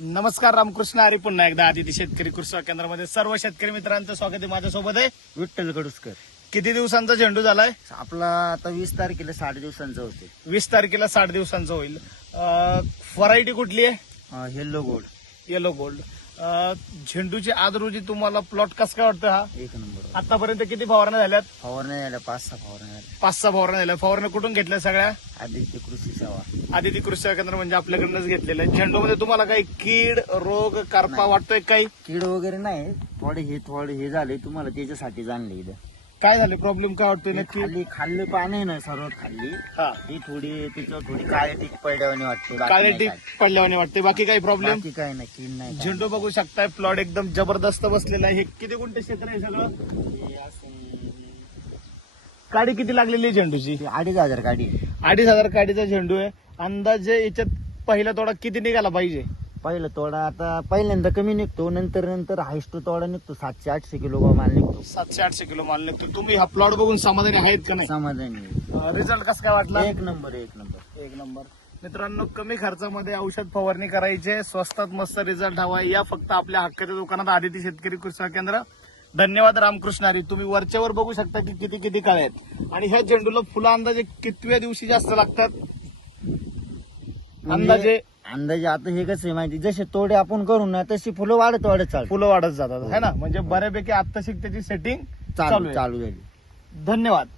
नमस्कार रामकृष्ण हरी. पुन्हा एकदा आदिती शेतकरी कृषी केंद्रामध्ये सर्व शेतकरी मित्रांचं स्वागत आहे माझ्यासोबत आहे. विठ्ठल कडुसकर किती दिवसांचा झेंडू झालाय? आपला आता वीस तारखेला साठ दिवसांचं होते वीस तारखेला साठ दिवसांचा होईल. व्हरायटी कुठली आहे? हेल्लो गोल्ड येलो गोल्ड झेंडूची आज रोजी तुम्हाला प्लॉट कसं काय वाटतं हा? एक नंबर. आतापर्यंत किती फवारण्या झाल्यात? फवारण्या झाल्या पाच सहा फवारण्या झाल्या. पाच सहा फवारण्या झाल्या. फवारण्या कुठून घेतल्या सगळ्या? आदित्य कृषी सेवा. आदिती कृषी केंद्र म्हणजे आपल्याकडनंच घेतलेलं आहे. झेंडूमध्ये तुम्हाला काही कीड रोग करपा वाटतोय काही? कीड वगैरे नाही. थोडे हे थोडे हे झाले. तुम्हाला त्याच्यासाठी जाणले इथं. काय झाले? प्रॉब्लेम काय वाटतोय हे नक्की? खाल्ली खाल्ले पाणी ना सर्वात खाल्ली हा. ही थोडी त्याच्यावर थोडी काळे टीक पडल्यावानी वाटते बाकी काळे नाही काय. पडल्यावाने वाटते. बाकी काही प्रॉब्लेम बाकी काय नाही कीड नाही काय. झेंडू बघू शकताय प्लॉट एकदम जबरदस्त बसलेला आहे. हे किती गुंठे क्षेत्र आहे सगळं? हे असं- काडी किती लागलेली आहे झेंडूची? हे अडीच हजार गाडी अडीच हजार काडीचा झेंडू आहे. अंदाजे याच्यात पहिला तोडा किती निघाला पाहिजे? पहिलं तोडा आता पहिल्यांदा कमी निघतो नंतर नंतर हायस्ट तोडा निघतो सातशे आठशे किलो माल निघतो. सातशे आठशे किलो माल निघतो. तुम्ही हा प्लॉट बघून समाधानी आहेत का नाही? समाधानी रिझल्ट कसं काय वाटला? एक नंबर एक नंबर. एक नंबर. मित्रांनो कमी खर्चामध्ये औषध फवारणी करायचे. स्वस्तात मस्त रिझल्ट हवा. या फक्त आपल्या हक्काच्या दुकानात आदिती शेतकरी कृषी केंद्र. धन्यवाद रामकृष्ण हरी. तुम्ही वरच्यावर बघू शकता की किती किती काळे आहेत. आणि ह्या झेंडूला फुलं अंदाजे कितव्या दिवशी जास्त लागतात? अंदाजे अंदाजे आता हे कसं आहे माहिती? जसे तोडे आपण करू ना तशी फुलं वाढत वाढत चालू फुलं वाढत जातात है ना? म्हणजे बऱ्यापैकी आता त्याची सेटिंग चालू चालू आहे. चालू झाली. धन्यवाद.